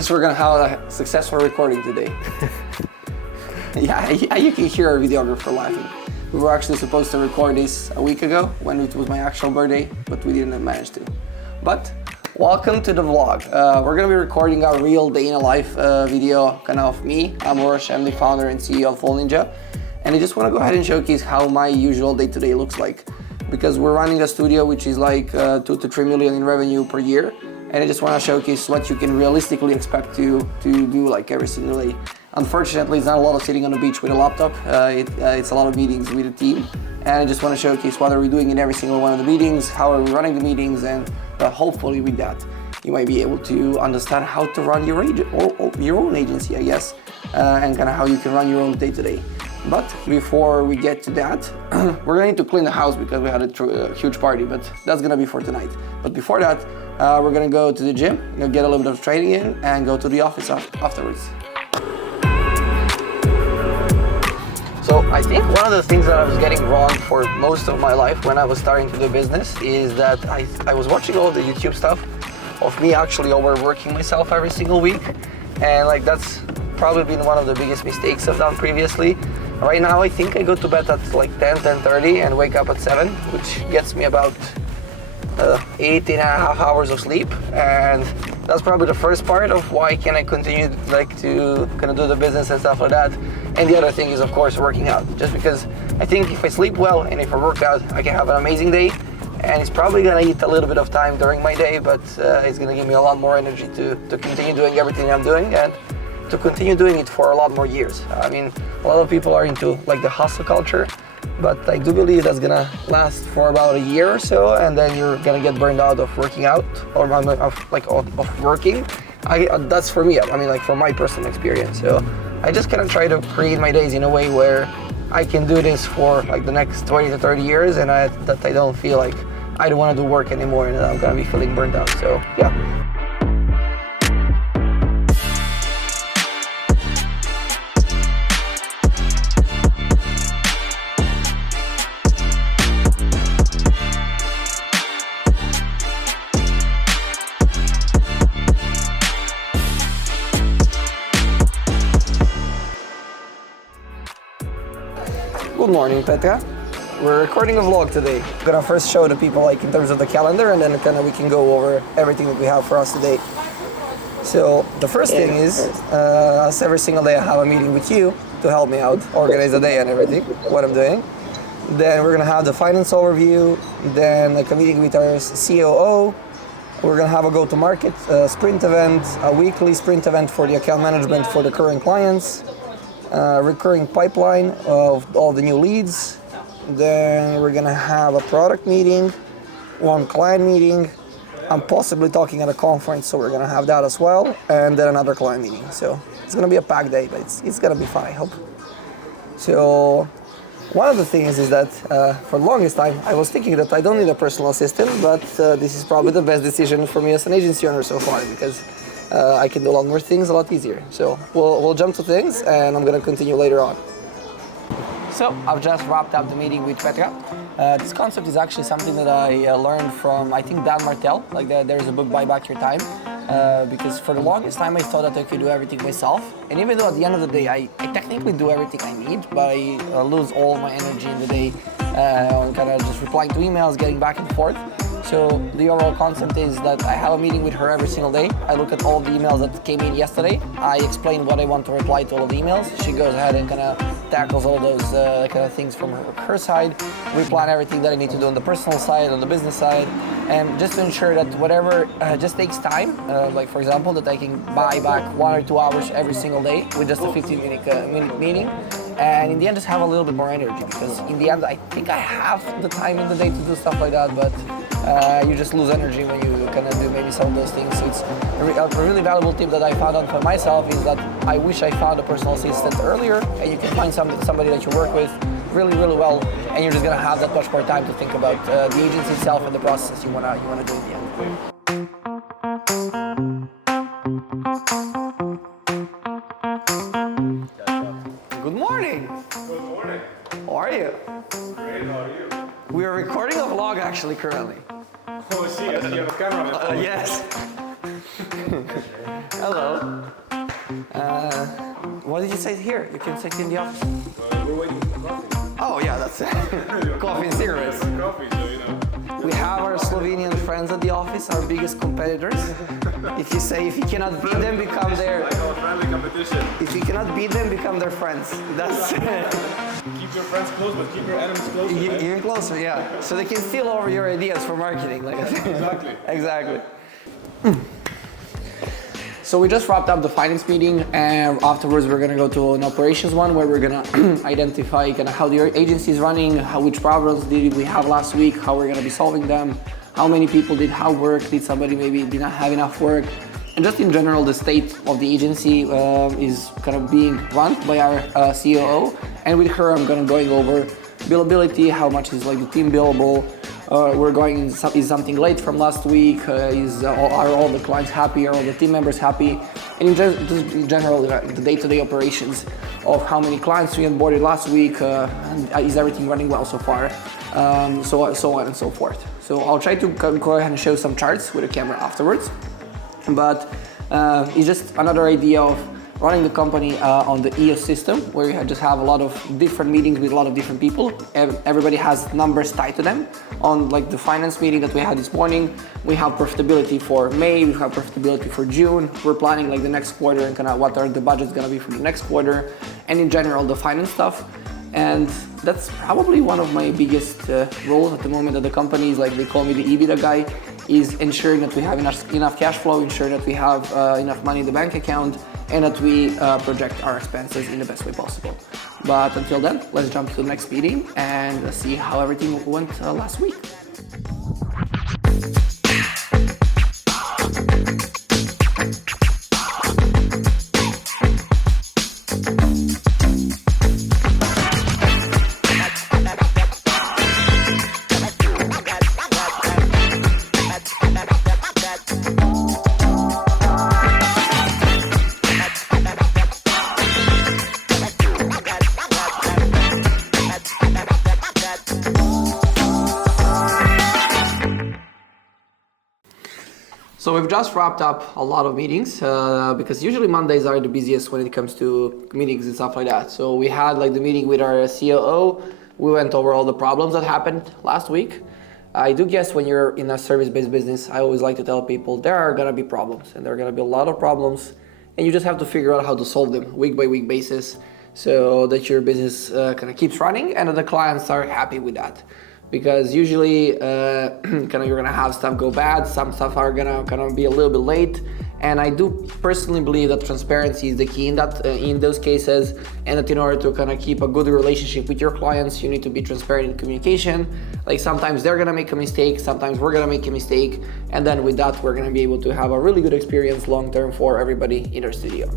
guess we're gonna have a successful recording today. Yeah, you can hear our videographer laughing. We were actually supposed to record this a week ago when it was my actual birthday, but we didn't manage to. But welcome to the vlog. We're gonna be recording our real day in a life video, kind of me. I'm Orosh, I'm the founder and CEO of Full Ninja. And I just wanna go ahead and showcase how my usual day-to-day looks like. Because we're running a studio which is like 2 to 3 million in revenue per year. And I just wanna showcase what you can realistically expect to do like every single day. Unfortunately, it's not a lot of sitting on the beach with a laptop. It's a lot of meetings with the team. And I just want to showcase what are we doing in every single one of the meetings, how are we running the meetings, and hopefully with that, you might be able to understand how to run your own agency, I guess, and kind of how you can run your own day-to-day. But before we get to that, we're going to clean the house because we had a huge party, but that's going to be for tonight. But before that, we're going to go to the gym, get a little bit of training in, and go to the office afterwards. So I think one of the things that I was getting wrong for most of my life when I was starting to do business is that I was watching all the YouTube stuff of me actually overworking myself every single week. And like that's probably been one of the biggest mistakes I've done previously. Right now I think I go to bed at like 10:30 and wake up at 7, which gets me about 8.5 hours of sleep. And that's probably the first part of why can I continue like to kind of do the business and stuff like that. And the other thing is of course working out, just because I think if I sleep well and if I work out, I can have an amazing day. And it's probably gonna eat a little bit of time during my day, but it's gonna give me a lot more energy to continue doing everything I'm doing and to continue doing it for a lot more years. I mean, a lot of people are into like the hustle culture, but I do believe that's gonna last for about a year or so, and then you're gonna get burned out of working out or of working. That's for me. I mean, like from my personal experience. So I just kind of try to create my days in a way where I can do this for like the next 20 to 30 years, and that I don't feel like I don't want to do work anymore, and I'm gonna be feeling burned out. So yeah. Good morning, Petra. We're recording a vlog today. I'm gonna first show the people like in terms of the calendar, and then kind of we can go over everything that we have for us today. So the first thing is, as every single day I have a meeting with you to help me out, organize the day and everything, what I'm doing. Then we're gonna have the finance overview, then like a meeting with our COO. We're gonna have a go-to-market sprint event, a weekly sprint event for the account management for the current clients. Recurring pipeline of all the new leads. Then we're gonna have a product meeting, one client meeting. I'm possibly talking at a conference, so we're gonna have that as well, and then another client meeting. So it's gonna be a packed day, but it's gonna be fun, I hope. So one of the things is that for the longest time, I was thinking that I don't need a personal assistant, but this is probably the best decision for me as an agency owner so far, because I can do a lot more things a lot easier. So we'll jump to things, and I'm gonna continue later on. So I've just wrapped up the meeting with Petra. This concept is actually something that I learned from, I think, Dan Martell. Like there's a book, Buy Back Your Time. Because for the longest time I thought that I could do everything myself. And even though at the end of the day I technically do everything I need, but I lose all my energy in the day on kind of just replying to emails, getting back and forth. So the overall concept is that I have a meeting with her every single day. I look at all the emails that came in yesterday. I explain what I want to reply to all of the emails. She goes ahead and kind of tackles all those kind of things from her side. We plan everything that I need to do on the personal side, on the business side, and just to ensure that whatever just takes time, like for example, that I can buy back 1 or 2 hours every single day with just a 15-minute meeting. And in the end, just have a little bit more energy, because in the end, I think I have the time in the day to do stuff like that, but you just lose energy when you kind of do maybe some of those things. So it's a really valuable tip that I found out for myself is that I wish I found a personal assistant earlier, and you can find somebody that you work with really, really well, and you're just gonna have that much more time to think about the agency itself and the process you wanna do in the end. Good morning. Good morning. How are you? Great, how are you? We are recording a vlog actually currently. Oh, I see you have a camera. Yes. Hello. What did you say here? You can sit in the office. We're waiting for coffee. Oh yeah, that's it. Coffee and cigarettes. Coffee, so you know. We have our Slovenian friends at the office, our biggest competitors. If you cannot beat them, become their. Like our friendly competition. If you cannot beat them, become their friends. That's Keep your friends close, but keep your enemies closer. Right? even closer, yeah. So they can steal over your ideas for marketing, like Exactly. exactly. So we just wrapped up the finance meeting, and afterwards we're gonna go to an operations one where we're gonna identify kind of how the agency is running, which problems did we have last week, how we're gonna be solving them, how many people did how work, did somebody maybe did not have enough work, and just in general the state of the agency is kind of being run by our COO, and with her I'm gonna going over billability, how much is like the team billable. We're going, is something late from last week? Are all the clients happy? Are all the team members happy? And in general, the day-to-day operations of how many clients we onboarded last week, and is everything running well so far? So on and so forth. So I'll try to go ahead and show some charts with a camera afterwards. But it's just another idea of running the company on the EOS system, where you just have a lot of different meetings with a lot of different people. Everybody has numbers tied to them. On like the finance meeting that we had this morning, we have profitability for May, we have profitability for June. We're planning like the next quarter and kind of what are the budgets gonna be for the next quarter, and in general the finance stuff. And that's probably one of my biggest roles at the moment at the company. Is like they call me the EBITDA guy, is ensuring that we have enough cash flow, ensuring that we have enough money in the bank account, and that we project our expenses in the best way possible. But until then, let's jump to the next meeting and see how everything went last week. So we've just wrapped up a lot of meetings because usually Mondays are the busiest when it comes to meetings and stuff like that. So we had like the meeting with our COO. We went over all the problems that happened last week. I do guess when you're in a service-based business, I always like to tell people there are gonna be problems, and there are gonna be a lot of problems, and you just have to figure out how to solve them week by week basis so that your business kind of keeps running and that the clients are happy with that. Because usually kind of you're gonna have stuff go bad, some stuff are gonna kind of be a little bit late, and I do personally believe that transparency is the key in that in those cases, and that in order to kind of keep a good relationship with your clients, you need to be transparent in communication. Like sometimes they're gonna make a mistake, sometimes we're gonna make a mistake, and then with that we're gonna be able to have a really good experience long term for everybody in our studio.